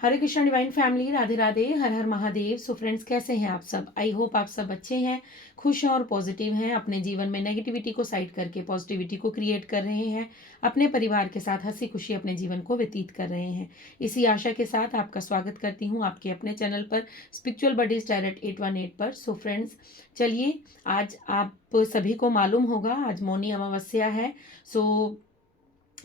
हरे Krishna divine family, Radhe Radhe, हर हर Mahadev. So friends, कैसे हैं आप सब? आई होप आप सब अच्छे हैं, खुश हैं और पॉजिटिव हैं। अपने जीवन में नेगेटिविटी को साइड करके पॉजिटिविटी को क्रिएट कर रहे हैं। अपने परिवार के साथ हंसी खुशी अपने जीवन को व्यतीत कर रहे हैं। इसी आशा के साथ आपका स्वागत करती हूँ आपके अपने चैनल पर, स्पिरिचुअल बडीज टैरोट 818 पर। सो फ्रेंड्स, चलिए, आज आप सभी को मालूम होगा आज मौनी अमावस्या है। सो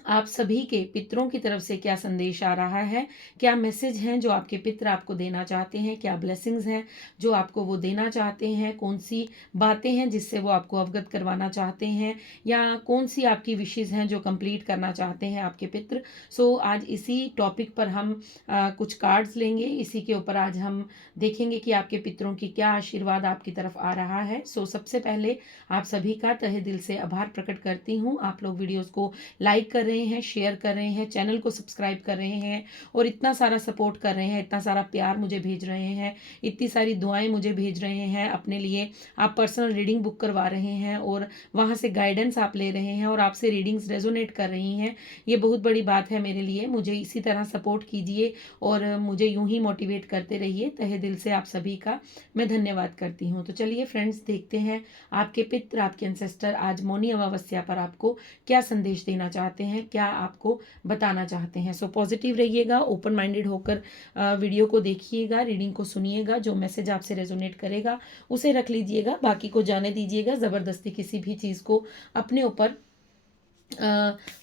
आप सभी के पितरों की तरफ से क्या संदेश आ रहा है, क्या मैसेज हैं जो आपके पितर आपको देना चाहते हैं, क्या ब्लेसिंग्स हैं जो आपको वो देना चाहते हैं, कौन सी बातें हैं जिससे वो आपको अवगत करवाना चाहते हैं, या कौन सी आपकी विशेज़ हैं जो कंप्लीट करना चाहते हैं आपके पितर। सो आज इसी टॉपिक पर हम कुछ कार्ड्स लेंगे। इसी के ऊपर आज हम देखेंगे कि आपके पितरों की क्या आशीर्वाद आपकी तरफ आ रहा है। सो सबसे पहले आप सभी का तहे दिल से आभार प्रकट करती हूँ। आप लोग वीडियोज़ को लाइक कर रहे हैं, शेयर कर रहे हैं, चैनल को सब्सक्राइब कर रहे हैं और इतना सारा सपोर्ट कर रहे हैं, इतना सारा प्यार मुझे भेज रहे हैं, इतनी सारी दुआएं मुझे भेज रहे हैं। अपने लिए आप पर्सनल रीडिंग बुक करवा रहे हैं और वहाँ से गाइडेंस आप ले रहे हैं और आपसे रीडिंग्स रेजोनेट कर रही हैं। ये बहुत बड़ी बात है मेरे लिए। मुझे इसी तरह सपोर्ट कीजिए और मुझे यूं ही मोटिवेट करते रहिए। तहे दिल से आप सभी का मैं धन्यवाद करती हूँ। तो चलिए फ्रेंड्स, देखते हैं आपके पितर, आपके एंसेस्टर आज मौनी अमावस्या पर आपको क्या संदेश देना चाहते हैं, क्या आपको बताना चाहते हैं। सो पॉजिटिव रहिएगा, ओपन माइंडेड होकर वीडियो को देखिएगा, रीडिंग को सुनिएगा। जो मैसेज आपसे रेजोनेट करेगा उसे रख लीजिएगा, बाकी को जाने दीजिएगा। ज़बरदस्ती किसी भी चीज़ को अपने ऊपर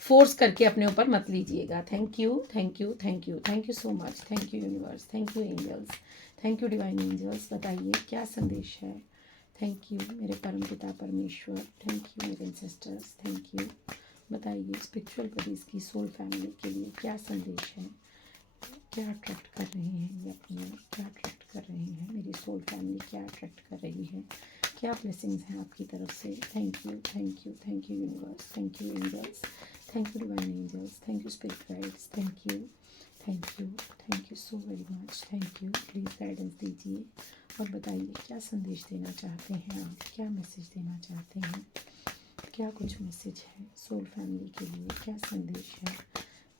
फोर्स करके अपने ऊपर मत लीजिएगा। Thank you, thank you, thank you, thank you so much. Thank you universe, thank you angels, thank you divine angels. बताइए क्या संदेश है। थैंक यू मेरे परम पिता परमेश्वर, थैंक यू मेरे एंसेस्टर्स, थैंक यू। बताइए स्पिरिचुअल बडीज़ की सोल फैमिली के लिए क्या संदेश है, क्या अट्रैक्ट कर रहे हैं ये अपने, क्या अट्रैक्ट कर रहे हैं मेरी सोल फैमिली, क्या अट्रैक्ट कर रही है, क्या ब्लेसिंग्स हैं आपकी तरफ से। Thank you, thank you, thank you universe, thank you angels, thank you divine angels, thank you spirit guides, thank you, thank you, thank you so very much, thank you. Please guidance दीजिए और बताइए क्या संदेश देना चाहते हैं आप, क्या मैसेज देना चाहते हैं, क्या कुछ मैसेज है सोल फैमिली के लिए, क्या संदेश है,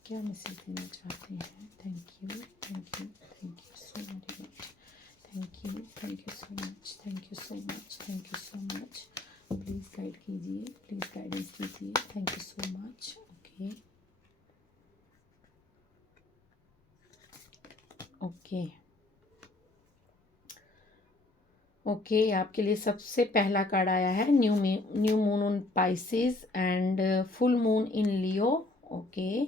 क्या मैसेज देना चाहते हैं। Thank you, thank you, thank you so very much, thank you, thank you so much, thank you so much, thank you so much. Please guide कीजिए, प्लीज़ गाइडेंस कीजिए। Thank you so much. Okay okay okay आपके लिए सबसे पहला card आया है new moon on Pisces and full moon in Leo. Okay,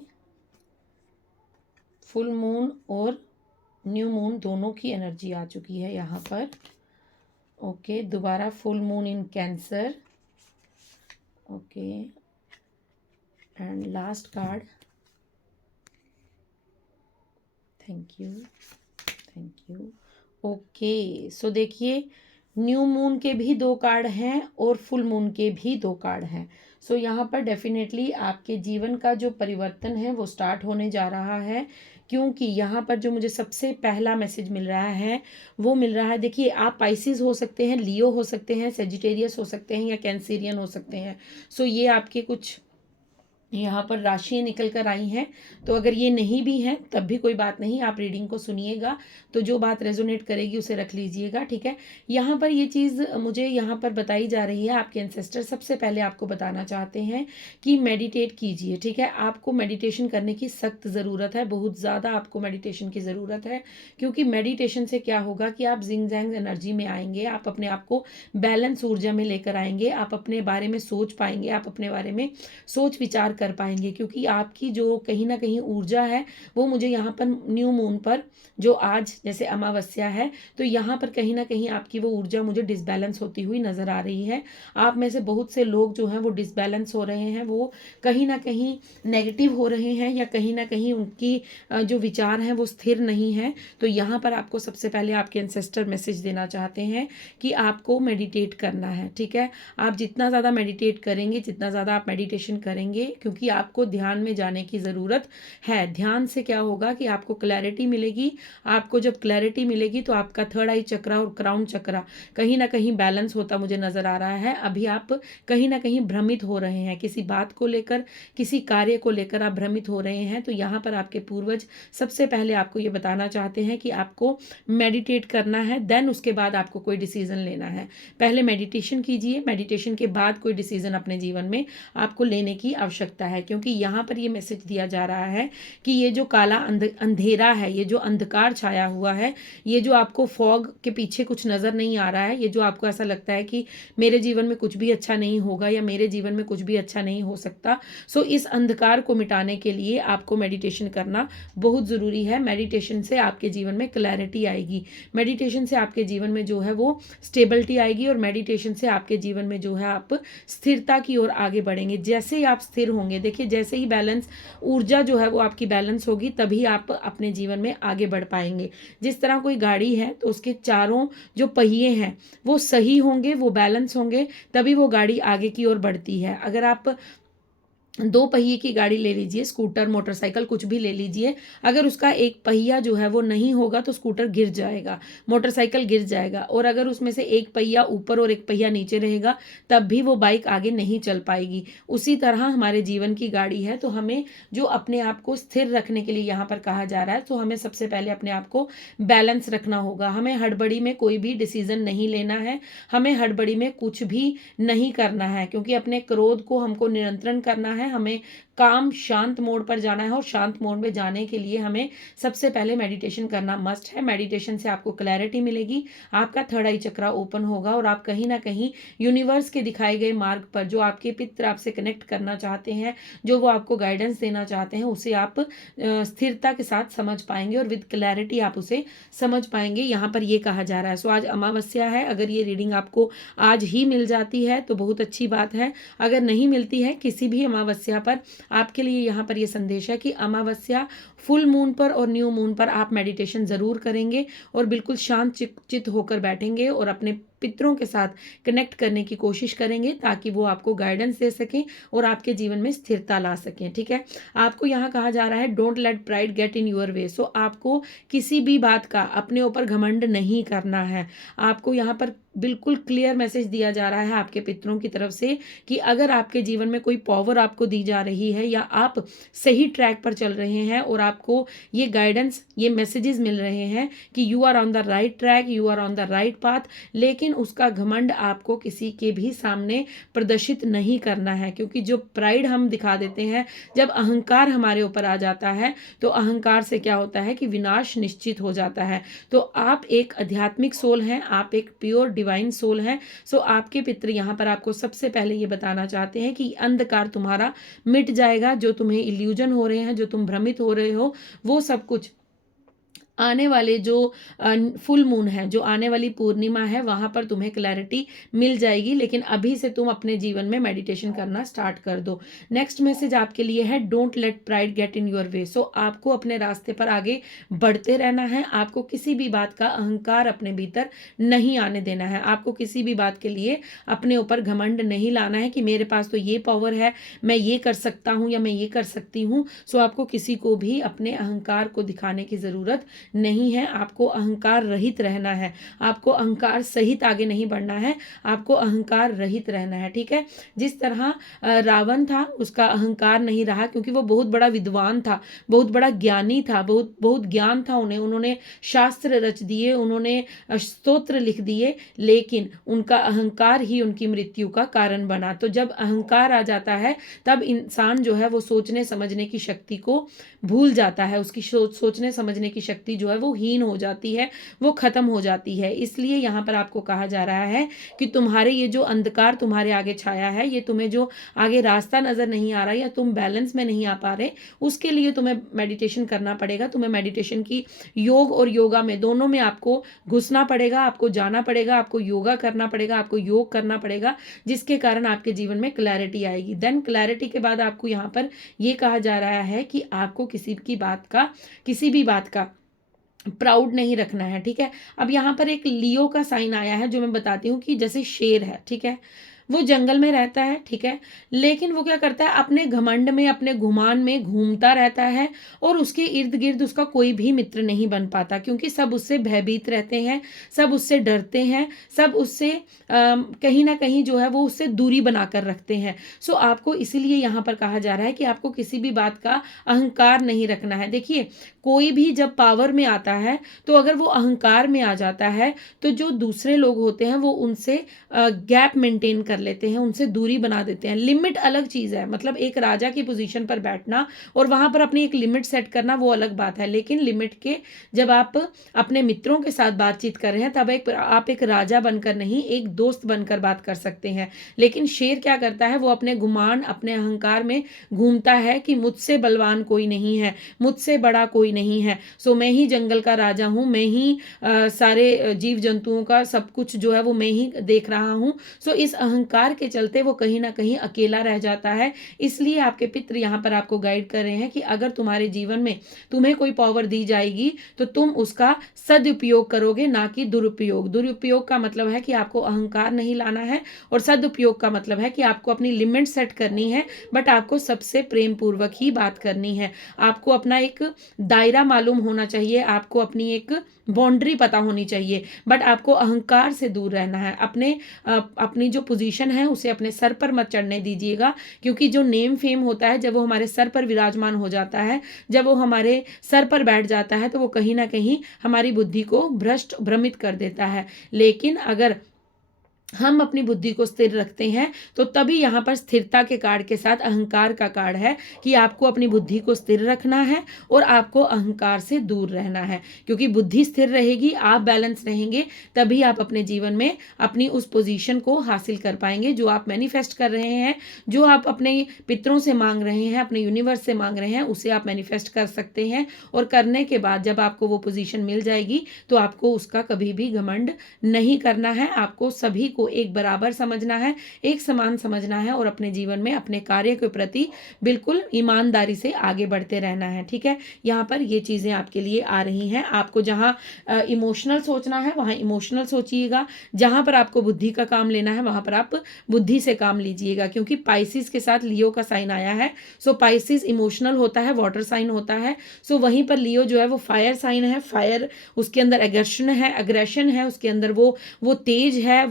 full moon और new moon दोनों की एनर्जी आ चुकी है यहाँ पर। ओके, दोबारा full moon in Cancer. Okay, and last card. Thank you, thank you. Okay, so देखिए, न्यू मून के भी दो कार्ड हैं और फुल मून के भी दो कार्ड हैं। सो यहाँ पर डेफिनेटली आपके जीवन का जो परिवर्तन है वो स्टार्ट होने जा रहा है, क्योंकि यहाँ पर जो मुझे सबसे पहला मैसेज मिल रहा है वो मिल रहा है, देखिए, आप पाइसिस हो सकते हैं, लियो हो सकते हैं, सेजिटेरियस हो सकते हैं या कैंसेरियन हो सकते हैं। सो ये आपके कुछ यहाँ पर राशियाँ निकल कर आई हैं। तो अगर ये नहीं भी हैं तब भी कोई बात नहीं, आप रीडिंग को सुनिएगा तो जो बात रेजोनेट करेगी उसे रख लीजिएगा, ठीक है। यहाँ पर ये चीज़ मुझे यहाँ पर बताई जा रही है, आपके एंसेस्टर सबसे पहले आपको बताना चाहते हैं कि मेडिटेट कीजिए, ठीक है। आपको मेडिटेशन करने की सख्त ज़रूरत है, बहुत ज़्यादा आपको मेडिटेशन की ज़रूरत है, क्योंकि मेडिटेशन से क्या होगा कि आप जिंग जैंग एनर्जी में आएंगे, आप अपने आप को बैलेंस ऊर्जा में लेकर आएंगे, आप अपने बारे में सोच पाएंगे, आप अपने बारे में सोच विचार कर पाएंगे, क्योंकि आपकी जो कहीं ना कहीं ऊर्जा है वो मुझे यहाँ पर न्यू मून पर, जो आज जैसे अमावस्या है, तो यहाँ पर कहीं ना कहीं आपकी वो ऊर्जा मुझे डिसबैलेंस होती हुई नजर आ रही है। आप में से बहुत से लोग जो हैं वो डिसबैलेंस हो रहे हैं, वो कहीं ना कहीं नेगेटिव हो रहे हैं या कहीं ना कहीं उनकी जो विचार हैं वो स्थिर नहीं है। तो यहाँ पर आपको सबसे पहले आपके एंसेस्टर मैसेज देना चाहते हैं कि आपको मेडिटेट करना है, ठीक है। आप जितना ज़्यादा मेडिटेट करेंगे, जितना ज़्यादा आप मेडिटेशन करेंगे, क्योंकि क्योंकि आपको ध्यान में जाने की ज़रूरत है। ध्यान से क्या होगा कि आपको क्लैरिटी मिलेगी। आपको जब क्लैरिटी मिलेगी तो आपका थर्ड आई चक्रा और क्राउन चक्रा कहीं ना कहीं बैलेंस होता मुझे नज़र आ रहा है। अभी आप कहीं ना कहीं भ्रमित हो रहे हैं, किसी बात को लेकर, किसी कार्य को लेकर आप भ्रमित हो रहे हैं। तो यहाँ पर आपके पूर्वज सबसे पहले आपको ये बताना चाहते हैं कि आपको मेडिटेट करना है, देन उसके बाद आपको कोई डिसीजन लेना है। पहले मेडिटेशन कीजिए, मेडिटेशन के बाद कोई डिसीजन अपने जीवन में आपको लेने की आवश्यकता है, क्योंकि यहाँ पर ये मैसेज दिया जा रहा है कि ये जो काला अंधेरा है, ये जो अंधकार छाया हुआ है, ये जो आपको फॉग के पीछे कुछ नज़र नहीं आ रहा है, ये जो आपको ऐसा लगता है कि मेरे जीवन में कुछ भी अच्छा नहीं होगा या मेरे जीवन में कुछ भी अच्छा नहीं हो सकता, सो इस अंधकार को मिटाने के लिए आपको मेडिटेशन करना बहुत ज़रूरी है। मेडिटेशन से आपके जीवन में क्लैरिटी आएगी, मेडिटेशन से आपके जीवन में जो है वो स्टेबिलिटी आएगी, और मेडिटेशन से आपके जीवन में जो है आप स्थिरता की ओर आगे बढ़ेंगे। जैसे ही आप स्थिर होंगे, देखिए जैसे ही बैलेंस, ऊर्जा जो है वो आपकी बैलेंस होगी, तभी आप अपने जीवन में आगे बढ़ पाएंगे। जिस तरह कोई गाड़ी है तो उसके चारों जो पहिए हैं वो सही होंगे, वो बैलेंस होंगे, तभी वो गाड़ी आगे की ओर बढ़ती है। अगर आप दो पहिए की गाड़ी ले लीजिए, स्कूटर, मोटरसाइकिल, कुछ भी ले लीजिए, अगर उसका एक पहिया जो है वो नहीं होगा तो स्कूटर गिर जाएगा, मोटरसाइकिल गिर जाएगा, और अगर उसमें से एक पहिया ऊपर और एक पहिया नीचे रहेगा तब भी वो बाइक आगे नहीं चल पाएगी। उसी तरह हमारे जीवन की गाड़ी है। तो हमें जो अपने आप को स्थिर रखने के लिए यहाँ पर कहा जा रहा है, तो हमें सबसे पहले अपने आप को बैलेंस रखना होगा। हमें हड़बड़ी में कोई भी डिसीजन नहीं लेना है, हमें हड़बड़ी में कुछ भी नहीं करना है, क्योंकि अपने क्रोध को हमको नियंत्रण करना है। हमें काम शांत मोड पर जाना है, और शांत मोड में जाने के लिए हमें सबसे पहले मेडिटेशन करना मस्ट है। मेडिटेशन से आपको क्लैरिटी मिलेगी, आपका थर्ड आई चक्रा ओपन होगा, और आप कहीं ना कहीं यूनिवर्स के दिखाए गए मार्ग पर, जो आपके पितर आपसे कनेक्ट करना चाहते हैं, जो वो आपको गाइडेंस देना चाहते हैं, उसे आप स्थिरता के साथ समझ पाएंगे, और विद क्लैरिटी आप उसे समझ पाएंगे। यहाँ पर ये कहा जा रहा है। सो आज अमावस्या है, अगर ये रीडिंग आपको आज ही मिल जाती है तो बहुत अच्छी बात है। अगर नहीं मिलती है किसी भी अमावस्या पर, आपके लिए यहाँ पर यह संदेश है कि अमावस्या, फुल मून पर और न्यू मून पर आप मेडिटेशन ज़रूर करेंगे, और बिल्कुल शांत चित होकर बैठेंगे और अपने पितरों के साथ कनेक्ट करने की कोशिश करेंगे, ताकि वो आपको गाइडेंस दे सकें और आपके जीवन में स्थिरता ला सकें। ठीक है, आपको यहाँ कहा जा रहा है don't let pride get in your way. So आपको किसी भी बात का अपने ऊपर घमंड नहीं करना है। आपको यहाँ पर बिल्कुल क्लियर मैसेज दिया जा रहा है आपके पितरों की तरफ से कि अगर आपके जीवन में कोई पावर आपको दी जा रही है, या आप सही ट्रैक पर चल रहे हैं और आपको ये गाइडेंस, ये मैसेजेस मिल रहे हैं कि you are on the right track, you are on the right path, लेकिन उसका घमंड आपको किसी के भी सामने प्रदर्शित नहीं करना है। क्योंकि जो प्राइड हम दिखा देते हैं, जब अहंकार हमारे ऊपर आ जाता है, तो अहंकार से क्या होता है कि विनाश निश्चित हो जाता है। तो आप एक आध्यात्मिक सोल हैं, आप एक प्योर डिवाइन सोल हैं। सो आपके पितृ यहाँ पर आपको सबसे पहले ये बताना चाहते हैं कि अंधकार तुम्हारा मिट जाएगा, जो तुम्हें इल्यूजन हो रहे हैं, जो तुम भ्रमित हो रहे हो, वो सब कुछ आने वाले जो फुल मून है, जो आने वाली पूर्णिमा है, वहाँ पर तुम्हें क्लैरिटी मिल जाएगी। लेकिन अभी से तुम अपने जीवन में मेडिटेशन करना स्टार्ट कर दो। नेक्स्ट मैसेज आपके लिए है don't let pride get in your way. So आपको अपने रास्ते पर आगे बढ़ते रहना है। आपको किसी भी बात का अहंकार अपने भीतर नहीं आने देना है। आपको किसी भी बात के लिए अपने ऊपर घमंड नहीं लाना है कि मेरे पास तो ये पावर है, मैं ये कर सकता हूँ या मैं ये कर सकती हूँ। सो आपको किसी को भी अपने अहंकार को दिखाने की ज़रूरत नहीं है। आपको अहंकार रहित रहना है, आपको अहंकार सहित आगे नहीं बढ़ना है, आपको अहंकार रहित रहना है। ठीक है, जिस तरह रावण था, उसका अहंकार नहीं रहा, क्योंकि वो बहुत बड़ा विद्वान था, बहुत बड़ा ज्ञानी था, बहुत बहुत ज्ञान था उन्होंने शास्त्र रच दिए, उन्होंने स्तोत्र लिख दिए, लेकिन उनका अहंकार ही उनकी मृत्यु का कारण बना। तो जब अहंकार आ जाता है, तब इंसान जो है वो सोचने समझने की शक्ति को भूल जाता है, उसकी सोचने समझने की शक्ति जो है वो हीन हो जाती है, वो खत्म हो जाती है। इसलिए यहाँ पर आपको कहा जा रहा है कि तुम्हारे ये जो अंधकार तुम्हारे आगे छाया है, ये तुम्हें जो आगे रास्ता नजर नहीं आ रहा, या तुम बैलेंस में नहीं आ पा रहे, उसके लिए तुम्हें मेडिटेशन करना पड़ेगा। तुम्हें मेडिटेशन की, योग और योगा में, दोनों में आपको घुसना पड़ेगा, आपको जाना पड़ेगा, आपको योगा करना पड़ेगा, आपको योग करना पड़ेगा, जिसके कारण आपके जीवन में क्लैरिटी आएगी। देन क्लैरिटी के बाद आपको यहाँ पर यह कहा जा रहा है कि आपको किसी भी बात का प्राउड नहीं रखना है। ठीक है, अब यहाँ पर एक लियो का साइन आया है, जो मैं बताती हूँ कि जैसे शेर है, ठीक है, वो जंगल में रहता है, ठीक है, लेकिन वो क्या करता है, अपने घमंड में, अपने गुमान में घूमता रहता है और उसके इर्द गिर्द उसका कोई भी मित्र नहीं बन पाता, क्योंकि सब उससे भयभीत रहते हैं, सब उससे डरते हैं, सब उससे कहीं ना कहीं जो है वो उससे दूरी बनाकर रखते हैं। सो आपको इसीलिए यहाँ पर कहा जा रहा है कि आपको किसी भी बात का अहंकार नहीं रखना है। देखिए, कोई भी जब पावर में आता है तो अगर वो अहंकार में आ जाता है तो जो दूसरे लोग होते हैं वो उनसे गैप मेंटेन कर लेते हैं, उनसे दूरी बना देते हैं। लिमिट अलग चीज़ है, मतलब एक राजा की पोजीशन पर बैठना और वहां पर अपनी एक लिमिट सेट करना वो अलग बात है, लेकिन लिमिट के जब आप अपने मित्रों के साथ बातचीत कर रहे हैं तब आप एक राजा बनकर नहीं, एक दोस्त बनकर बात कर सकते हैं। लेकिन शेर क्या करता है, वो अपने गुमान, अपने अहंकार में घूमता है कि मुझसे बलवान कोई नहीं है, मुझसे बड़ा कोई नहीं है, सो मैं ही जंगल का राजा हूं, मैं ही सारे जीव जंतुओं का सब कुछ जो है वो मैं ही देख रहा हूं। सो इस अहंकार के चलते वो कहीं ना कहीं अकेला रह जाता है। इसलिए आपके पितृ यहाँ पर आपको गाइड कर रहे हैं कि अगर तुम्हारे जीवन में तुम्हें कोई पावर दी जाएगी तो तुम उसका सदुपयोग करोगे, ना कि दुरुपयोग। दुरुपयोग का मतलब है कि आपको अहंकार नहीं लाना है, और सदुपयोग का मतलब है कि आपको अपनी लिमिट सेट करनी है, बट आपको सबसे प्रेम पूर्वक ही बात करनी है। आपको अपना एक दायरा मालूम होना चाहिए, आपको अपनी एक बाउंड्री पता होनी चाहिए, बट आपको अहंकार से दूर रहना है। अपनी जो पोजीशन है उसे अपने सर पर मत चढ़ने दीजिएगा, क्योंकि जो नेम फेम होता है जब वो हमारे सर पर विराजमान हो जाता है, जब वो हमारे सर पर बैठ जाता है तो वो कहीं ना कहीं हमारी बुद्धि को भ्रमित कर देता है। लेकिन अगर हम अपनी बुद्धि को स्थिर रखते हैं तो तभी यहाँ पर स्थिरता के कार्ड के साथ अहंकार का कार्ड है कि आपको अपनी बुद्धि को स्थिर रखना है और आपको अहंकार से दूर रहना है, क्योंकि बुद्धि स्थिर रहेगी, आप बैलेंस रहेंगे, तभी आप अपने जीवन में अपनी उस पोजीशन को हासिल कर पाएंगे जो आप मैनिफेस्ट कर रहे हैं, जो आप अपने पितरों से मांग रहे हैं, अपने यूनिवर्स से मांग रहे हैं, उसे आप मैनिफेस्ट कर सकते हैं। और करने के बाद जब आपको वो पोजीशन मिल जाएगी तो आपको उसका कभी भी घमंड नहीं करना है, आपको सभी को एक बराबर समझना है, एक समान समझना है और अपने जीवन में अपने कार्य के प्रति बिल्कुल ईमानदारी से आगे बढ़ते रहना है। ठीक है, यहाँ पर ये चीजें आपके लिए आ रही हैं। आपको जहाँ इमोशनल सोचना है वहाँ इमोशनल सोचिएगा, जहाँ पर आपको बुद्धि का काम लेना है वहाँ पर आप बुद्धि से काम लीजिएगा, क्योंकि पाइसिस के साथ लियो का साइन आया है। सो पाइसिस इमोशनल होता है, वाटर साइन होता है। सो वहीं पर लियो जो है वो फायर साइन है। फायर, उसके अंदर अग्रेशन है, उसके अंदर वो तेज है,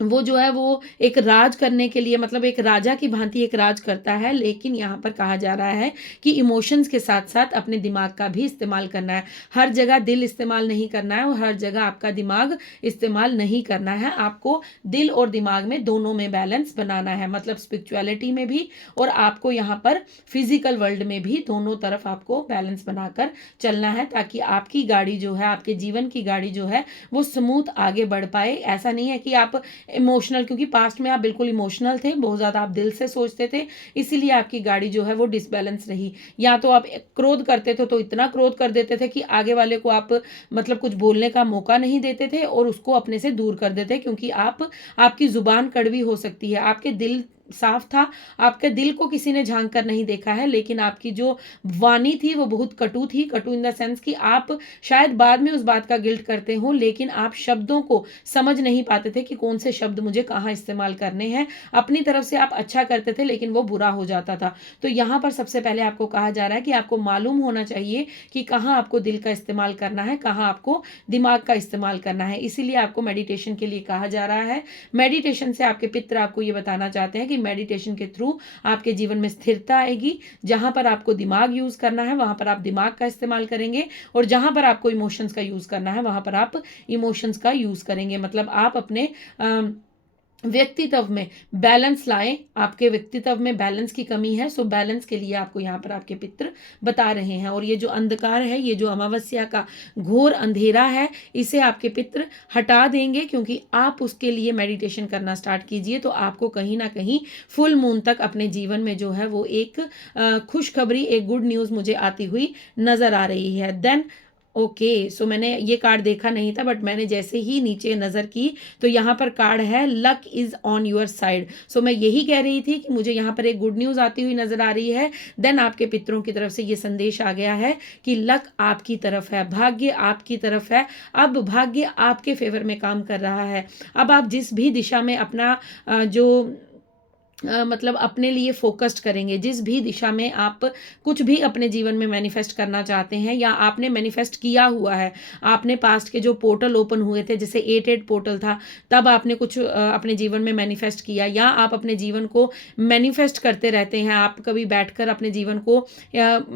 वो जो है वो एक राज करने के लिए, मतलब एक राजा की भांति एक राज करता है। लेकिन यहाँ पर कहा जा रहा है कि इमोशंस के साथ साथ अपने दिमाग का भी इस्तेमाल करना है। हर जगह दिल इस्तेमाल नहीं करना है और हर जगह आपका दिमाग इस्तेमाल नहीं करना है। आपको दिल और दिमाग में दोनों में बैलेंस बनाना है, मतलब स्पिरिचुअलिटी में भी और आपको यहाँ पर फिजिकल वर्ल्ड में भी, दोनों तरफ आपको बैलेंस बनाकर चलना है, ताकि आपकी गाड़ी जो है, आपके जीवन की गाड़ी जो है वो स्मूथ आगे बढ़ पाए। ऐसा नहीं है कि आप इमोशनल, क्योंकि पास्ट में आप बिल्कुल इमोशनल थे, बहुत ज़्यादा आप दिल से सोचते थे, इसीलिए आपकी गाड़ी जो है वो डिसबैलेंस रही। या तो आप क्रोध करते थे तो इतना क्रोध कर देते थे कि आगे वाले को आप मतलब कुछ बोलने का मौका नहीं देते थे और उसको अपने से दूर कर देते, क्योंकि आपकी जुबान कड़वी हो सकती है। आपके दिल साफ था, आपके दिल को किसी ने झांक कर नहीं देखा है, लेकिन आपकी जो वाणी थी वो बहुत कटु थी। कटु इन द सेंस कि आप शायद बाद में उस बात का गिल्ट करते हो, लेकिन आप शब्दों को समझ नहीं पाते थे कि कौन से शब्द मुझे कहाँ इस्तेमाल करने हैं। अपनी तरफ से आप अच्छा करते थे लेकिन वो बुरा हो जाता था। तो यहाँ पर सबसे पहले आपको कहा जा रहा है कि आपको मालूम होना चाहिए कि कहाँ आपको दिल का इस्तेमाल करना है, कहाँ आपको दिमाग का इस्तेमाल करना है। इसीलिए आपको मेडिटेशन के लिए कहा जा रहा है। मेडिटेशन से आपके पितर आपको ये बताना चाहते हैं कि मेडिटेशन के थ्रू आपके जीवन में स्थिरता आएगी। जहां पर आपको दिमाग यूज करना है वहां पर आप दिमाग का इस्तेमाल करेंगे, और जहां पर आपको इमोशंस का यूज करना है वहां पर आप इमोशंस का यूज करेंगे। मतलब आप अपने व्यक्तित्व में बैलेंस लाएं। आपके व्यक्तित्व में बैलेंस की कमी है, सो बैलेंस के लिए आपको यहाँ पर आपके पितर बता रहे हैं। और ये जो अंधकार है, ये जो अमावस्या का घोर अंधेरा है, इसे आपके पितर हटा देंगे, क्योंकि आप उसके लिए मेडिटेशन करना स्टार्ट कीजिए तो आपको कहीं ना कहीं फुल मून तक अपने जीवन में जो है वो एक खुशखबरी, एक गुड न्यूज़ मुझे आती हुई नजर आ रही है। देन ओके, सो मैंने ये कार्ड देखा नहीं था, बट मैंने जैसे ही नीचे नज़र की तो यहाँ पर कार्ड है luck is on your side. So मैं यही कह रही थी कि मुझे यहाँ पर एक गुड न्यूज़ आती हुई नज़र आ रही है। देन आपके पितरों की तरफ से ये संदेश आ गया है कि लक आपकी तरफ है, भाग्य आपकी तरफ है। अब भाग्य आपके फेवर में काम कर रहा है। अब आप जिस भी दिशा में अपना जो मतलब अपने लिए फोकस्ड करेंगे, जिस भी दिशा में आप कुछ भी अपने जीवन में मैनिफेस्ट करना चाहते हैं या आपने मैनिफेस्ट किया हुआ है, आपने पास्ट के जो पोर्टल ओपन हुए थे, जैसे 88 पोर्टल था, तब आपने कुछ अपने जीवन में मैनिफेस्ट किया, या आप अपने जीवन को मैनिफेस्ट करते रहते हैं। आप कभी बैठकर अपने जीवन को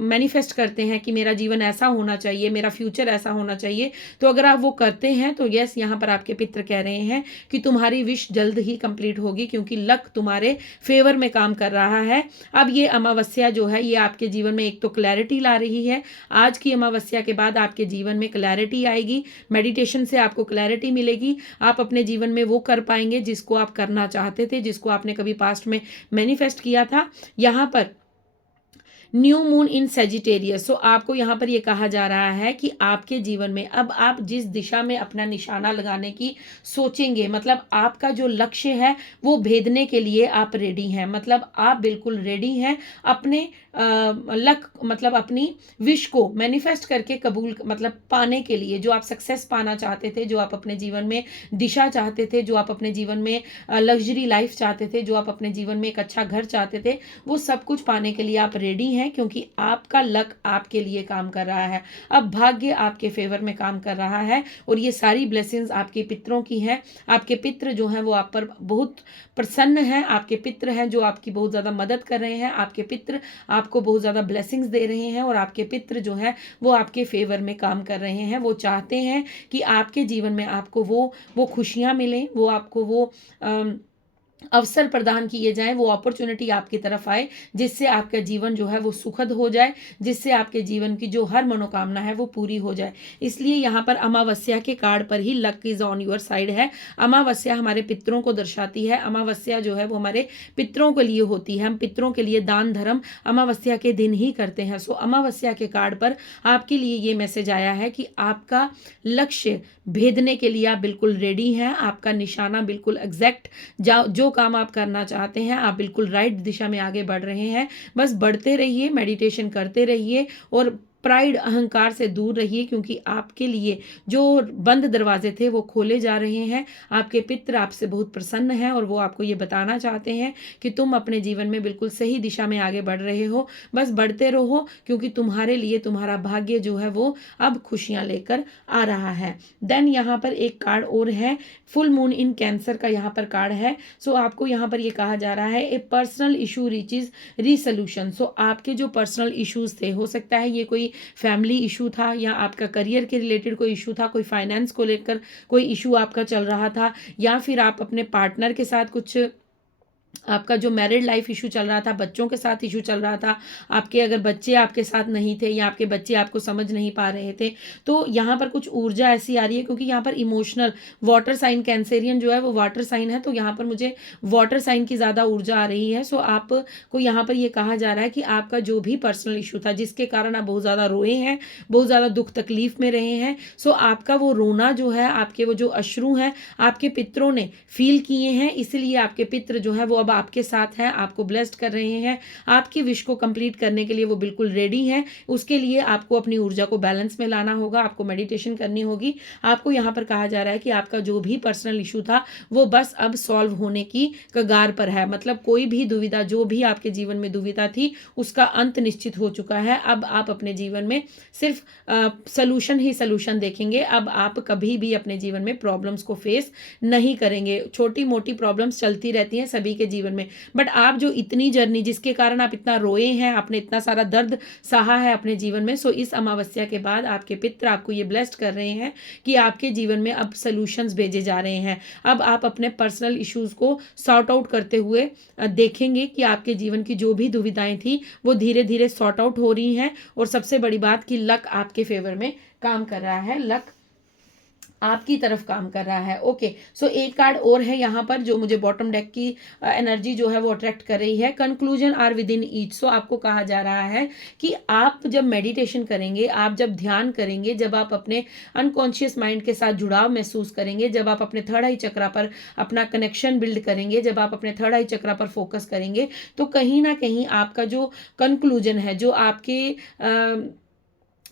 मैनिफेस्ट करते हैं कि मेरा जीवन ऐसा होना चाहिए, मेरा फ्यूचर ऐसा होना चाहिए। तो अगर आप वो करते हैं तो यस, यहाँ पर आपके पितर कह रहे हैं कि तुम्हारी विश जल्द ही कंप्लीट होगी, क्योंकि लक तुम्हारे फेवर में काम कर रहा है। अब ये अमावस्या जो है ये आपके जीवन में एक तो क्लैरिटी ला रही है। आज की अमावस्या के बाद आपके जीवन में क्लैरिटी आएगी, मेडिटेशन से आपको क्लैरिटी मिलेगी। आप अपने जीवन में वो कर पाएंगे जिसको आप करना चाहते थे, जिसको आपने कभी पास्ट में मैनिफेस्ट किया था। यहाँ पर न्यू मून इन सेजिटेरियस, सो आपको यहाँ पर ये कहा जा रहा है कि आपके जीवन में अब आप जिस दिशा में अपना निशाना लगाने की सोचेंगे, मतलब आपका जो लक्ष्य है वो भेदने के लिए आप रेडी हैं। मतलब आप बिल्कुल रेडी हैं अपने लक मतलब अपनी विश को मैनिफेस्ट करके कबूल मतलब पाने के लिए। जो आप सक्सेस पाना चाहते थे, जो आप अपने जीवन में दिशा चाहते थे, जो आप अपने जीवन में लग्जरी लाइफ चाहते थे, जो आप अपने जीवन में एक अच्छा घर चाहते थे, वो सब कुछ पाने के लिए आप रेडी हैं, क्योंकि आपका लक आपके लिए काम कर रहा है। अब भाग्य आपके फेवर में काम कर रहा है और ये सारी ब्लेसिंग्स आपके पितरों की हैं। आपके पितर जो हैं वो आप पर बहुत प्रसन्न हैं। आपके पितर हैं जो आपकी बहुत ज़्यादा मदद कर रहे हैं। आपके पितर आपको बहुत ज़्यादा ब्लेसिंग्स दे रहे हैं और आपके पितर जो है वो आपके फेवर में काम कर रहे हैं। वो चाहते हैं कि आपके जीवन में आपको वो खुशियाँ मिलें, वो आपको वो अवसर प्रदान किए जाएं, वो अपॉर्चुनिटी आपकी तरफ आए, जिससे आपका जीवन जो है वो सुखद हो जाए, जिससे आपके जीवन की जो हर मनोकामना है वो पूरी हो जाए। इसलिए यहाँ पर अमावस्या के कार्ड पर ही luck is on your side है। अमावस्या हमारे पितरों को दर्शाती है। अमावस्या जो है वो हमारे पितरों के लिए होती है। हम पितरों के लिए दान धर्म अमावस्या के दिन ही करते हैं। सो अमावस्या के कार्ड पर आपके लिए ये मैसेज आया है कि आपका लक्ष्य भेदने के लिए आप बिल्कुल रेडी हैं। आपका निशाना बिल्कुल एग्जैक्ट, जो काम आप करना चाहते हैं आप बिल्कुल राइट दिशा में आगे बढ़ रहे हैं। बस बढ़ते रहिए, मेडिटेशन करते रहिए और प्राइड अहंकार से दूर रहिए, क्योंकि आपके लिए जो बंद दरवाजे थे वो खोले जा रहे हैं। आपके पितर आपसे बहुत प्रसन्न हैं और वो आपको ये बताना चाहते हैं कि तुम अपने जीवन में बिल्कुल सही दिशा में आगे बढ़ रहे हो। बस बढ़ते रहो, क्योंकि तुम्हारे लिए तुम्हारा भाग्य जो है वो अब खुशियां लेकर आ रहा है। देन यहाँ पर एक कार्ड और है, फुल मून इन कैंसर का यहाँ पर कार्ड है। सो आपको यहाँ पर ये कहा जा रहा है ए पर्सनल इशू रीचेज रीसोल्यूशन। सो आपके जो पर्सनल इश्यूज थे, हो सकता है ये कोई फैमिली इशू था या आपका करियर के रिलेटेड कोई इशू था, कोई फाइनेंस को लेकर कोई इशू आपका चल रहा था, या फिर आप अपने पार्टनर के साथ कुछ आपका जो मैरिड लाइफ इशू चल रहा था, बच्चों के साथ इशू चल रहा था, आपके अगर बच्चे आपके साथ नहीं थे या आपके बच्चे आपको समझ नहीं पा रहे थे, तो यहाँ पर कुछ ऊर्जा ऐसी आ रही है। क्योंकि यहाँ पर इमोशनल वाटर साइन कैंसेरियन जो है वो वाटर साइन है, तो यहाँ पर मुझे वाटर साइन की ज़्यादा ऊर्जा आ रही है। सो आपको यहाँ पर ये कहा जा रहा है कि आपका जो भी पर्सनल इशू था जिसके कारण आप बहुत ज़्यादा रोए हैं, बहुत ज़्यादा दुख तकलीफ में रहे हैं, सो आपका वो रोना जो है, आपके वो जो अश्रु हैं, आपके पितरों ने फील किए हैं। इसलिए आपके पितर जो है वो अब आपके साथ हैं, आपको ब्लेस्ड कर रहे हैं। आपकी विश को कंप्लीट करने के लिए वो बिल्कुल रेडी हैं। उसके लिए आपको अपनी ऊर्जा को बैलेंस में लाना होगा, आपको मेडिटेशन करनी होगी। आपको यहाँ पर कहा जा रहा है कि आपका जो भी पर्सनल इशू था वो बस अब सॉल्व होने की कगार पर है। मतलब कोई भी दुविधा, जो भी आपके जीवन में दुविधा थी, उसका अंत निश्चित हो चुका है। अब आप अपने जीवन में सिर्फ सलूशन ही सलूशन देखेंगे। अब आप कभी भी अपने जीवन में प्रॉब्लम्स को फेस नहीं करेंगे। छोटी मोटी प्रॉब्लम्स चलती रहती हैं सभी के जीवन में, बट आप जो इतनी जर्नी जिसके कारण आप इतना रोए हैं, आपने इतना सारा दर्द सहा है अपने जीवन में, सो इस अमावस्या के बाद आपके पितर आपको ये ब्लेस्ड कर रहे हैं कि आपके जीवन में अब सॉल्यूशंस भेजे जा रहे हैं। अब आप अपने पर्सनल इश्यूज को सॉर्ट आउट करते हुए देखेंगे कि आपके जीवन की जो भी दुविधाएं थी वो धीरे धीरे सॉर्ट आउट हो रही हैं। और सबसे बड़ी बात कि लक आपके फेवर में काम कर रहा है। लक आपकी तरफ काम कर रहा है। ओके, सो एक कार्ड और है यहाँ पर जो मुझे बॉटम डेक की एनर्जी जो है वो अट्रैक्ट कर रही है। Conclusion are within each. So आपको कहा जा रहा है कि आप जब मेडिटेशन करेंगे, आप जब ध्यान करेंगे, जब आप अपने अनकॉन्शियस माइंड के साथ जुड़ाव महसूस करेंगे, जब आप अपने थर्ड आई चक्रा पर अपना कनेक्शन बिल्ड करेंगे, जब आप अपने थर्ड आई चक्रा पर फोकस करेंगे, तो कहीं ना कहीं आपका जो कंक्लूजन है, जो आपके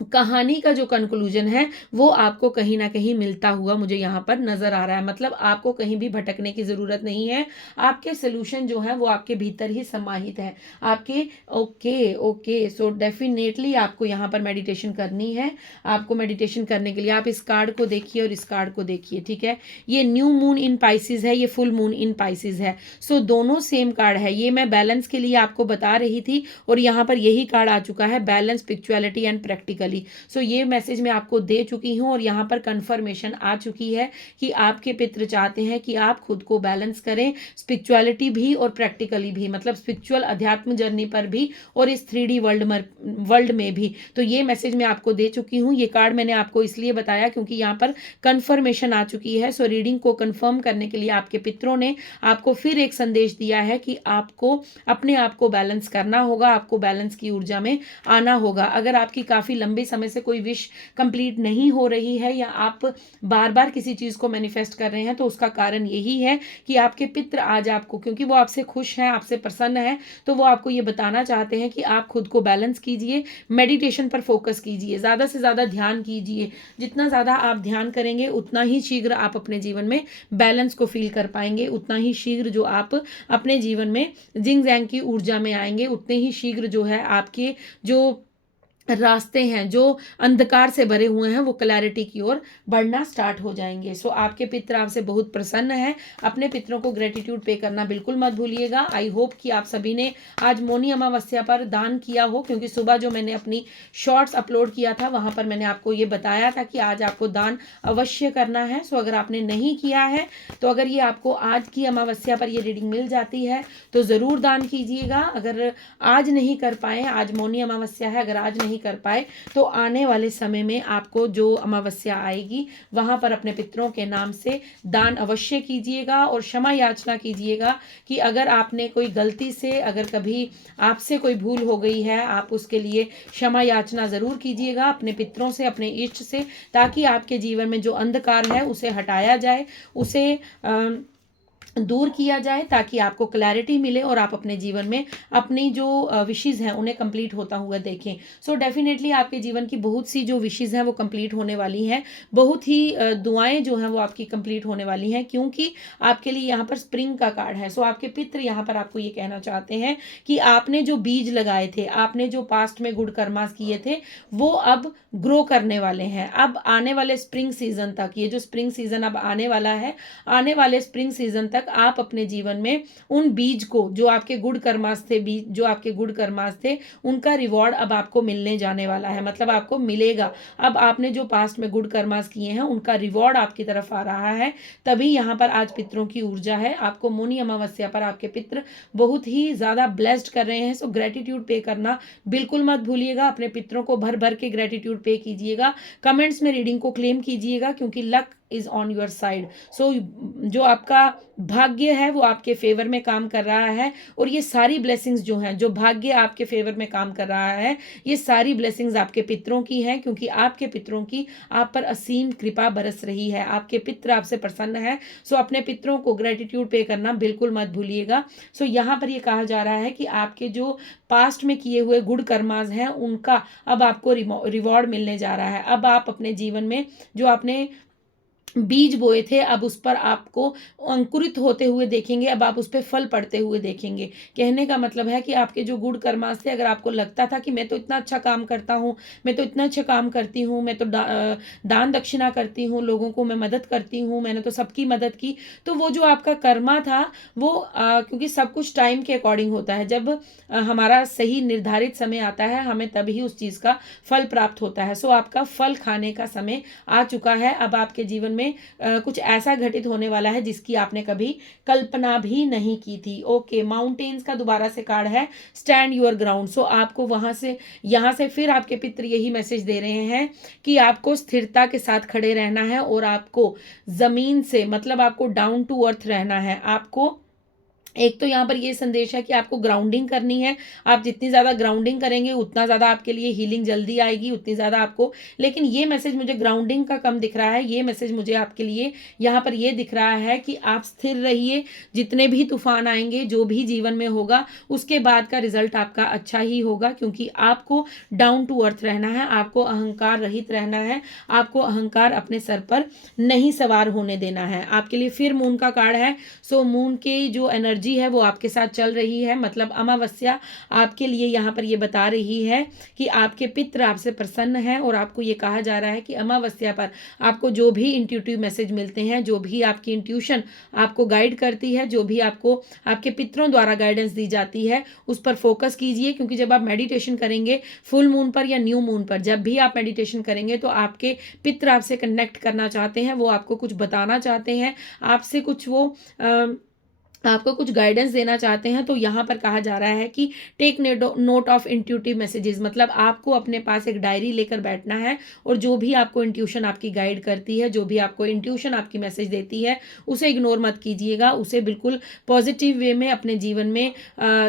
कहानी का जो कंक्लूजन है, वो आपको कहीं ना कहीं मिलता हुआ मुझे यहाँ पर नजर आ रहा है। मतलब आपको कहीं भी भटकने की जरूरत नहीं है। आपके सोल्यूशन जो है वो आपके भीतर ही समाहित है आपके। ओके ओके, सो डेफिनेटली आपको यहाँ पर मेडिटेशन करनी है। आपको मेडिटेशन करने के लिए आप इस कार्ड को देखिए और इस कार्ड को देखिए, ठीक है। ये न्यू मून इन पाइसिस है, ये फुल मून इन पाइसिस है। सो दोनों सेम कार्ड है। ये मैं बैलेंस के लिए आपको बता रही थी और यहाँ पर यही कार्ड आ चुका है, बैलेंस, स्पिरिचुअलिटी एंड प्रैक्टिकली। सो ये मैसेज मैं आपको दे चुकी हूं और यहाँ पर कंफर्मेशन आ चुकी है कि आपके पितृ चाहते हैं कि आप खुद को बैलेंस करें, स्पिरिचुअलिटी भी और प्रैक्टिकली भी, मतलब स्पिरिचुअल अध्यात्म जर्नी पर भी और इस 3D वर्ल्ड में भी। तो ये मैसेज मैं आपको दे चुकी हूँ। ये कार्ड मैंने आपको इसलिए बताया क्योंकि यहाँ पर कंफर्मेशन आ चुकी है। सो रीडिंग को कंफर्म करने के लिए आपके पितरों ने आपको फिर एक संदेश दिया है कि आपको अपने आप को बैलेंस करना होगा, आपको बैलेंस की ऊर्जा में आना होगा। अगर आपकी काफी लंबी समय से कोई विश कंप्लीट नहीं हो रही है या आप बार बार किसी चीज को मैनिफेस्ट कर रहे हैं, तो उसका कारण यही है कि आपके पितृ आज आपको, क्योंकि वो आपसे खुश हैं, आपसे प्रसन्न है, तो वो आपको ये बताना चाहते हैं कि आप खुद को बैलेंस कीजिए, मेडिटेशन पर फोकस कीजिए, ज्यादा से ज्यादा ध्यान कीजिए। जितना ज्यादा आप ध्यान करेंगे उतना ही शीघ्र आप अपने जीवन में बैलेंस को फील कर पाएंगे, उतना ही शीघ्र जो आप अपने जीवन में जिंग जैंग की ऊर्जा में आएंगे, उतने ही शीघ्र जो है आपके जो रास्ते हैं जो अंधकार से भरे हुए हैं वो क्लैरिटी की ओर बढ़ना स्टार्ट हो जाएंगे। सो आपके पितर आपसे बहुत प्रसन्न है। अपने पितरों को ग्रेटिट्यूड पे करना बिल्कुल मत भूलिएगा। आई होप कि आप सभी ने आज मौनी अमावस्या पर दान किया हो, क्योंकि सुबह जो मैंने अपनी शॉर्ट्स अपलोड किया था वहां पर मैंने आपको ये बताया था कि आज आपको दान अवश्य करना है। सो अगर आपने नहीं किया है तो अगर ये आपको आज की अमावस्या पर ये रीडिंग मिल जाती है तो जरूर दान कीजिएगा। अगर आज नहीं कर पाए, आज मौनी अमावस्या है, अगर आज नहीं कर पाए तो आने वाले समय में आपको जो अमावस्या आएगी वहां पर अपने पितरों के नाम से दान अवश्य कीजिएगा और क्षमा याचना कीजिएगा कि अगर आपने कोई गलती से, अगर कभी आपसे कोई भूल हो गई है, आप उसके लिए क्षमा याचना जरूर कीजिएगा अपने पितरों से, अपने इष्ट से, ताकि आपके जीवन में जो अंधकार है उसे हटाया जाए, उसे दूर किया जाए, ताकि आपको क्लैरिटी मिले और आप अपने जीवन में अपनी जो विशेज हैं उन्हें कंप्लीट होता हुआ देखें। सो डेफिनेटली आपके जीवन की बहुत सी जो विशेज हैं वो कंप्लीट होने वाली हैं, बहुत ही दुआएं जो हैं वो आपकी कंप्लीट होने वाली हैं, क्योंकि आपके लिए यहाँ पर स्प्रिंग का कार्ड है। सो आपके पितृ यहाँ पर आपको ये कहना चाहते हैं कि आपने जो बीज लगाए थे, आपने जो पास्ट में गुड कर्मास किए थे, वो अब ग्रो करने वाले हैं। अब आने वाले स्प्रिंग सीजन तक, ये जो स्प्रिंग सीजन अब आने वाला है, आने वाले स्प्रिंग सीजन तक आप अपने जीवन में उन बीज को, जो आपके गुड कर्मास थे, बीज जो आपके गुड कर्मास थे, उनका रिवॉर्ड अब आपको मिलने जाने वाला है। मतलब आपको मिलेगा। अब आपने जो पास्ट में गुड कर्मास किए हैं उनका रिवॉर्ड आपकी तरफ आ रहा है। तभी यहाँ पर आज पितरों की ऊर्जा है। आपको मौनी अमावस्या पर आपके पितर बहुत ही ज्यादा ब्लेस्ड कर रहे हैं। सो ग्रेटिट्यूड पे करना बिल्कुल मत भूलिएगा। अपने पितरों को भर भर के ग्रेटिट्यूड पे कीजिएगा। कमेंट्स में रीडिंग को क्लेम कीजिएगा, क्योंकि luck is on your side. So जो आपका भाग्य है वो आपके फेवर में काम कर रहा है, और ये सारी ब्लेसिंग्स जो हैं, जो भाग्य आपके फेवर में काम कर रहा है, ये सारी ब्लेसिंग्स आपके पितरों की हैं, क्योंकि आपके पितरों की आप पर असीम कृपा बरस रही है। आपके पितर आपसे प्रसन्न है। सो अपने पितरों को ग्रेटिट्यूड पे करना बिल्कुल मत भूलिएगा। सो यहाँ पर ये कहा जा रहा है कि आपके जो पास्ट में किए हुए गुड कर्मास हैं उनका अब आपको रिवॉर्ड मिलने जा रहा है। अब आप अपने जीवन में जो आपने बीज बोए थे, अब उस पर आपको अंकुरित होते हुए देखेंगे, अब आप उस पर फल पड़ते हुए देखेंगे। कहने का मतलब है कि आपके जो गुड कर्मास थे, अगर आपको लगता था कि मैं तो इतना अच्छा काम करता हूँ, मैं तो इतना अच्छा काम करती हूँ, मैं तो दान दक्षिणा करती हूँ, लोगों को मैं मदद करती हूँ, मैंने तो सबकी मदद की, तो वो जो आपका कर्मा था वो क्योंकि सब कुछ टाइम के अकॉर्डिंग होता है। जब हमारा सही निर्धारित समय आता है, हमें तभी उस चीज़ का फल प्राप्त होता है। सो आपका फल खाने का समय आ चुका है। अब आपके जीवन में में कुछ ऐसा घटित होने वाला है जिसकी आपने कभी कल्पना भी नहीं की थी। ओके, माउंटेन्स का दोबारा से कार्ड है स्टैंड योर ग्राउंड। सो आपको वहां से यहाँ से फिर आपके पितर यही मैसेज दे रहे हैं कि आपको स्थिरता के साथ खड़े रहना है और आपको जमीन से मतलब आपको डाउन टू अर्थ रहना है। आपको एक तो यहाँ पर ये संदेश है कि आपको ग्राउंडिंग करनी है। आप जितनी ज़्यादा ग्राउंडिंग करेंगे उतना ज़्यादा आपके लिए हीलिंग जल्दी आएगी, उतनी ज़्यादा आपको। लेकिन ये मैसेज मुझे ग्राउंडिंग का कम दिख रहा है, ये मैसेज मुझे आपके लिए यहाँ पर ये दिख रहा है कि आप स्थिर रहिए। जितने भी तूफान आएंगे, जो भी जीवन में होगा, उसके बाद का रिजल्ट आपका अच्छा ही होगा, क्योंकि आपको डाउन टू अर्थ रहना है, आपको अहंकार रहित रहना है, आपको अहंकार अपने सर पर नहीं सवार होने देना है। आपके लिए फिर मून का कार्ड है। सो मून की जो एनर्जी है वो आपके साथ चल रही है, मतलब अमावस्या आपके लिए यहाँ पर ये बता रही है कि आपके पितर आपसे प्रसन्न हैं और आपको ये कहा जा रहा है कि अमावस्या पर आपको जो भी इंट्यूटिव मैसेज मिलते हैं, जो भी आपकी इंट्यूशन आपको गाइड करती है, जो भी आपको आपके पितरों द्वारा गाइडेंस दी जाती है, उस पर फोकस कीजिए। क्योंकि जब आप मेडिटेशन करेंगे फुल मून पर या न्यू मून पर, जब भी आप मेडिटेशन करेंगे तो आपके पितर आपसे कनेक्ट करना चाहते हैं, वो आपको कुछ बताना चाहते हैं, आपसे कुछ वो आपको कुछ गाइडेंस देना चाहते हैं। तो यहाँ पर कहा जा रहा है कि take note of intuitive messages, मतलब आपको अपने पास एक डायरी लेकर बैठना है और जो भी आपको इंट्यूशन आपकी गाइड करती है, जो भी आपको इंट्यूशन आपकी मैसेज देती है, उसे इग्नोर मत कीजिएगा, उसे बिल्कुल पॉजिटिव वे में अपने जीवन में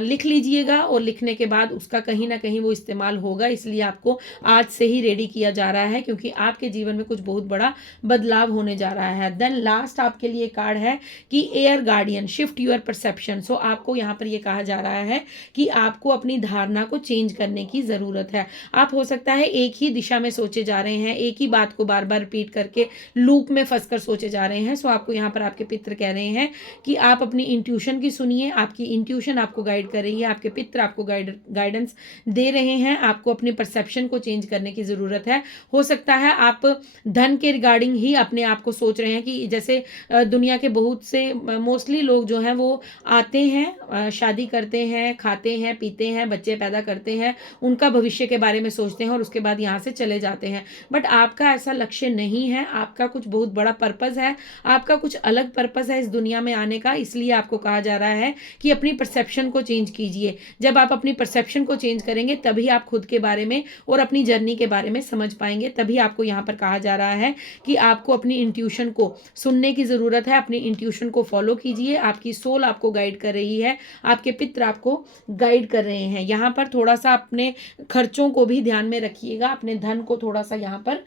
लिख लीजिएगा और लिखने के बाद उसका कहीं ना कहीं वो इस्तेमाल होगा। इसलिए आपको आज से ही रेडी किया जा रहा है, क्योंकि आपके जीवन में कुछ बहुत बड़ा बदलाव होने जा रहा है। देन लास्ट आपके लिए कार्ड है कि air guardian shift your perception. So आपको यहाँ पर ये कहा जा रहा है कि आपको अपनी धारणा को चेंज करने की जरूरत है। आप हो सकता है एक ही दिशा में सोचे जा रहे हैं, एक ही बात को बार बार रिपीट करके लूप में फंसकर सोचे जा रहे हैं। सो आपको यहाँ पर आपके पितर कह रहे हैं कि आप अपनी इंट्यूशन की सुनिए, आपकी इंट्यूशन आपको गाइड कर रही है, आपके पितर आपको गाइडेंस दे रहे हैं। आपको अपने परसेप्शन को चेंज करने की जरूरत है। हो सकता है आप धन के रिगार्डिंग ही अपने आप को सोच रहे हैं कि जैसे दुनिया के बहुत से मोस्टली लोग जो हैं वो आते हैं, शादी करते हैं, खाते हैं, पीते हैं, बच्चे पैदा करते हैं, उनका भविष्य के बारे में सोचते हैं और उसके बाद यहाँ से चले जाते हैं। बट आपका ऐसा लक्ष्य नहीं है, आपका कुछ बहुत बड़ा पर्पस है, आपका कुछ अलग पर्पस है इस दुनिया में आने का। इसलिए आपको कहा जा रहा है कि अपनी परसेप्शन को चेंज कीजिए। जब आप अपनी परसेप्शन को चेंज करेंगे तभी आप खुद के बारे में और अपनी जर्नी के बारे में समझ पाएंगे। तभी आपको यहाँ पर कहा जा रहा है कि आपको अपनी इंट्यूशन को सुनने की जरूरत है, अपनी इंट्यूशन को फॉलो कीजिए। आपकी सोल आपको गाइड कर रही है, आपके पितर आपको गाइड कर रहे हैं। यहाँ पर थोड़ा सा अपने खर्चों को भी ध्यान में रखिएगा, अपने धन को थोड़ा सा यहाँ पर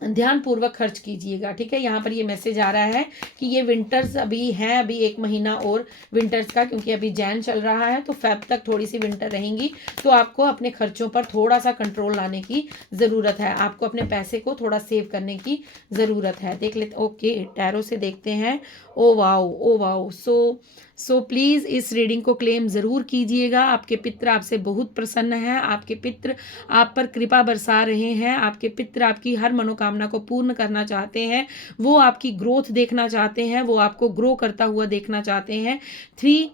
ध्यान पूर्वक खर्च कीजिएगा, ठीक है। यहाँ पर ये मैसेज आ रहा है कि ये विंटर्स अभी है, अभी 1 महीना और विंटर्स का, क्योंकि अभी जैन चल रहा है तो फेब तक थोड़ी सी विंटर रहेंगी। तो आपको अपने खर्चों पर थोड़ा सा कंट्रोल लाने की ज़रूरत है, आपको अपने पैसे को थोड़ा सेव करने की ज़रूरत है। देख लेते, ओके टैरो से देखते हैं। Oh wow, oh wow. So please इस रीडिंग को क्लेम ज़रूर कीजिएगा। आपके पितर आपसे बहुत प्रसन्न हैं, आपके पितर आप पर कृपा बरसा रहे हैं, आपके पितर आपकी हर मनोकामना को पूर्ण करना चाहते हैं, वो आपकी ग्रोथ देखना चाहते हैं, वो आपको ग्रो करता हुआ देखना चाहते हैं। 3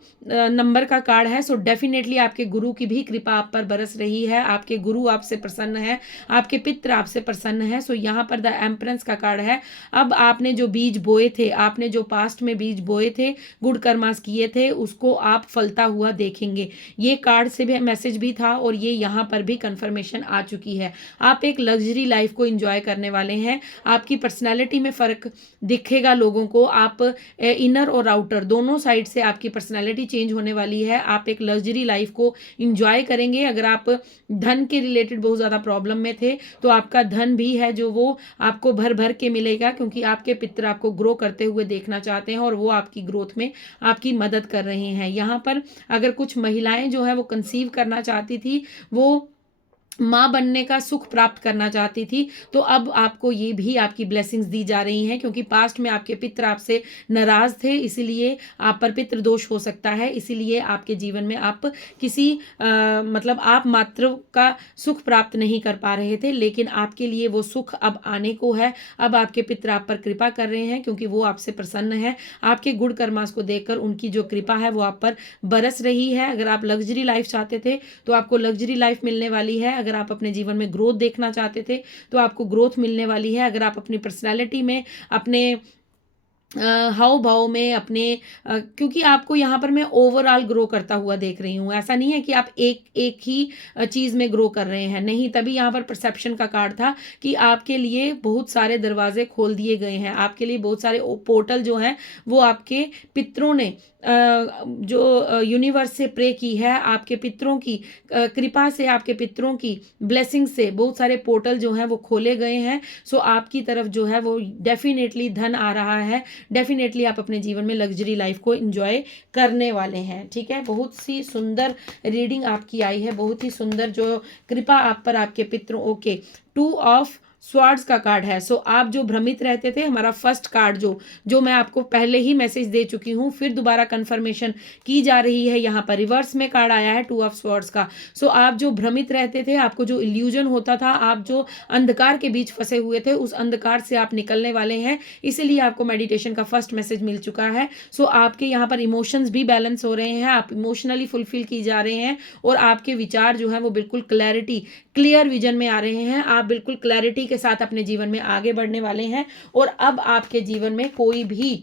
नंबर का कार्ड है। सो डेफिनेटली आपके गुरु की भी कृपा आप पर बरस रही है, आपके गुरु आपसे प्रसन्न है, आपके पितर आपसे प्रसन्न है। सो यहाँ पर द एम्परेंस का कार्ड है। अब आपने जो बीज बोए थे, आपने जो पास्ट में बीज बोए थे, गुड कर्मास किए थे, उसको आप फलता हुआ देखेंगे। ये कार्ड से भी मैसेज भी था और ये यहाँ पर भी कंफर्मेशन आ चुकी है। आप एक लग्जरी लाइफ को एंजॉय करने वाले हैं। आपकी पर्सनैलिटी में फ़र्क दिखेगा लोगों को। आप इनर और आउटर दोनों साइड से आपकी पर्सनैलिटी चेंज होने वाली है। आप एक लग्जरी लाइफ को एंजॉय करेंगे। अगर आप धन के रिलेटेड बहुत ज़्यादा प्रॉब्लम में थे तो आपका धन भी है जो वो आपको भर भर के मिलेगा, क्योंकि आपके पितर आपको ग्रो करते हुए देखना चाहते हैं और वो आपकी ग्रोथ में आपकी मदद कर रहे हैं। यहाँ पर अगर कुछ महिलाएं जो है वो कंसीव करना चाहती थी, वो माँ बनने का सुख प्राप्त करना चाहती थी, तो अब आपको ये भी आपकी ब्लेसिंग्स दी जा रही हैं, क्योंकि पास्ट में आपके पितर आपसे नाराज थे, इसीलिए आप पर पितृ दोष हो सकता है, इसीलिए आपके जीवन में आप किसी मतलब आप मातृ का सुख प्राप्त नहीं कर पा रहे थे, लेकिन आपके लिए वो सुख अब आने को है। अब आपके पितर आप पर कृपा कर रहे हैं, क्योंकि वो आपसे प्रसन्न है। आपके गुड कर्मास को देखकर उनकी जो कृपा है वो आप पर बरस रही है। अगर आप लग्जरी लाइफ चाहते थे तो आपको लग्जरी लाइफ मिलने वाली है। अगर आप अपने जीवन में ग्रोथ देखना चाहते थे तो आपको ग्रोथ मिलने वाली है। अगर आप अपनी पर्सनैलिटी में, अपने हाव भाव में, अपने क्योंकि आपको यहाँ पर मैं ओवरऑल ग्रो करता हुआ देख रही हूँ। ऐसा नहीं है कि आप एक एक ही चीज़ में ग्रो कर रहे हैं, नहीं। तभी यहाँ पर परसेप्शन का कार्ड था कि आपके लिए बहुत सारे दरवाजे खोल दिए गए हैं, आपके लिए बहुत सारे पोर्टल जो हैं वो आपके पितरों ने जो यूनिवर्स से प्रे की है, आपके पितरों की कृपा से, आपके पितरों की ब्लेसिंग से बहुत सारे पोर्टल जो हैं वो खोले गए हैं। सो आपकी तरफ जो है वो डेफिनेटली धन आ रहा है, डेफिनेटली आप अपने जीवन में लग्जरी लाइफ को एंजॉय करने वाले हैं। ठीक है, बहुत सी सुंदर रीडिंग आपकी आई है, बहुत ही सुंदर जो कृपा आप पर आपके पितरों के 2 ऑफ स्वार्ड्स का कार्ड है। सो आप जो भ्रमित रहते थे, हमारा फर्स्ट कार्ड जो मैं आपको पहले ही मैसेज दे चुकी हूँ, फिर दोबारा कंफर्मेशन की जा रही है। यहाँ पर रिवर्स में कार्ड आया है 2 ऑफ स्वार्ड्स का। सो आप जो भ्रमित रहते थे, आपको जो इल्यूजन होता था, आप जो अंधकार के बीच फंसे हुए थे, उस अंधकार से आप निकलने वाले हैं। इसीलिए आपको मेडिटेशन का फर्स्ट मैसेज मिल चुका है। सो आपके यहाँ पर इमोशंस भी बैलेंस हो रहे हैं, आप इमोशनली फुलफिल की जा रहे हैं और आपके विचार जो है वो बिल्कुल क्लियर विजन में आ रहे हैं। आप बिल्कुल क्लैरिटी के साथ अपने जीवन में आगे बढ़ने वाले हैं और अब आपके जीवन में कोई भी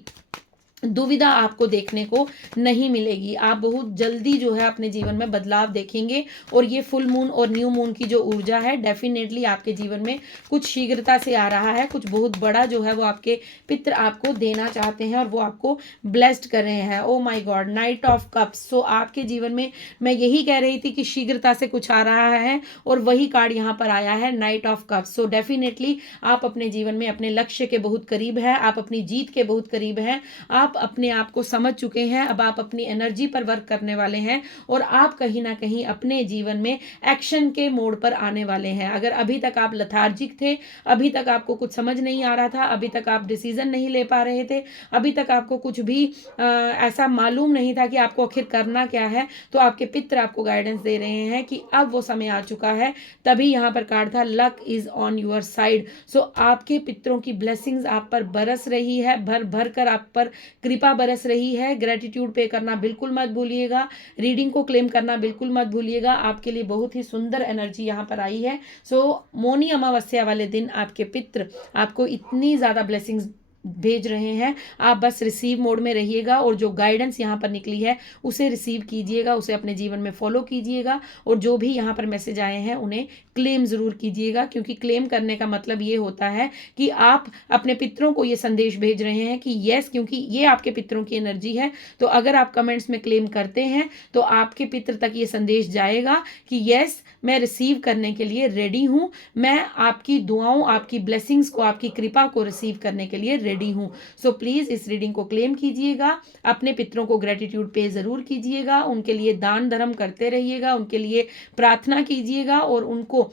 दुविधा आपको देखने को नहीं मिलेगी। आप बहुत जल्दी जो है अपने जीवन में बदलाव देखेंगे और ये फुल मून और न्यू मून की जो ऊर्जा है डेफिनेटली आपके जीवन में कुछ शीघ्रता से आ रहा है, कुछ बहुत बड़ा जो है वो आपके पितर आपको देना चाहते हैं और वो आपको ब्लेस्ड कर रहे हैं। Oh my God, knight of cups. So आपके जीवन में मैं यही कह रही थी कि शीघ्रता से कुछ आ रहा है और वही कार्ड यहाँ पर आया है, night of cups. So definitely आप अपने जीवन में अपने लक्ष्य के बहुत करीब है, आप अपनी जीत के बहुत करीब हैं, आप अपने आप को समझ चुके हैं। अब आप अपनी एनर्जी पर वर्क करने वाले हैं और आप कहीं ना कहीं अपने जीवन में एक्शन के मोड पर आने वाले हैं। अगर अभी तक आप लथार्जिक थे, अभी तक आपको कुछ समझ नहीं आ रहा था, अभी तक आप डिसीजन नहीं ले पा रहे थे, अभी तक आपको कुछ भी ऐसा मालूम नहीं था कि आपको आखिर करना क्या है, तो आपके पितर आपको गाइडेंस दे रहे हैं कि अब वो समय आ चुका है। तभी यहाँ पर कार्ड था luck is on your side. So आपके पितरों की ब्लेसिंग्स आप पर बरस रही है, भर भर कर आप पर कृपा बरस रही है। ग्रेटिट्यूड पे करना बिल्कुल मत भूलिएगा, रीडिंग को क्लेम करना बिल्कुल मत भूलिएगा। आपके लिए बहुत ही सुंदर एनर्जी यहाँ पर आई है। सो मौनी अमावस्या वाले दिन आपके पितर आपको इतनी ज़्यादा ब्लेसिंग्स भेज रहे हैं, आप बस रिसीव मोड में रहिएगा और जो गाइडेंस यहाँ पर निकली है उसे रिसीव कीजिएगा, उसे अपने जीवन में फॉलो कीजिएगा और जो भी यहाँ पर मैसेज आए हैं उन्हें क्लेम ज़रूर कीजिएगा, क्योंकि क्लेम करने का मतलब ये होता है कि आप अपने पितरों को ये संदेश भेज रहे हैं कि यस, क्योंकि ये आपके पितरों की एनर्जी है। तो अगर आप कमेंट्स में क्लेम करते हैं तो आपके पितर तक ये संदेश जाएगा कि यस, मैं रिसीव करने के लिए रेडी हूँ, मैं आपकी दुआओं, आपकी ब्लेसिंग्स को, आपकी कृपा को रिसीव करने के लिए रेडी हूँ। सो प्लीज़ इस रीडिंग को क्लेम कीजिएगा, अपने पितरों को ग्रेटिट्यूड पे ज़रूर कीजिएगा, उनके लिए दान धर्म करते रहिएगा, उनके लिए प्रार्थना कीजिएगा और उनको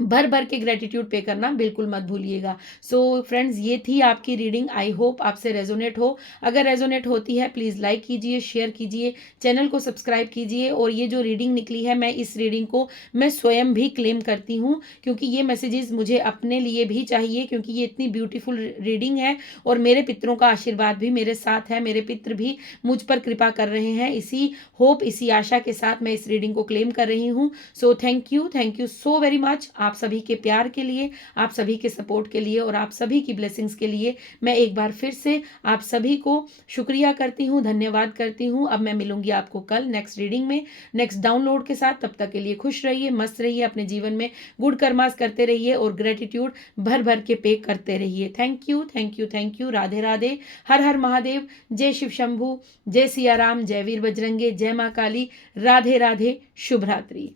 भर भर के ग्रेटिट्यूड पे करना बिल्कुल मत भूलिएगा। सो फ्रेंड्स, ये थी आपकी रीडिंग। आई होप आपसे रेजोनेट हो। अगर रेजोनेट होती है प्लीज़ लाइक कीजिए, शेयर कीजिए, चैनल को सब्सक्राइब कीजिए। और ये जो रीडिंग निकली है, मैं इस रीडिंग को मैं स्वयं भी क्लेम करती हूँ, क्योंकि ये मैसेजेस मुझे अपने लिए भी चाहिए, क्योंकि ये इतनी ब्यूटीफुल रीडिंग है और मेरे पितरों का आशीर्वाद भी मेरे साथ है, मेरे पितर भी मुझ पर कृपा कर रहे हैं। इसी होप, इसी आशा के साथ मैं इस रीडिंग को क्लेम कर रही हूँ। So thank you so very much. आप सभी के प्यार के लिए, आप सभी के सपोर्ट के लिए और आप सभी की ब्लेसिंग्स के लिए मैं एक बार फिर से आप सभी को शुक्रिया करती हूँ, धन्यवाद करती हूँ। अब मैं मिलूंगी आपको कल नेक्स्ट रीडिंग में, नेक्स्ट डाउनलोड के साथ। तब तक के लिए खुश रहिए, मस्त रहिए, अपने जीवन में गुड कर्मास करते रहिए और ग्रेटिट्यूड भर भर के पे करते रहिए। Thank you. राधे राधे, हर हर महादेव, जय शिव शंभू, जय सिया राम, जय वीर बजरंगे, जय माँ काली, राधे राधे, शुभ रात्रि।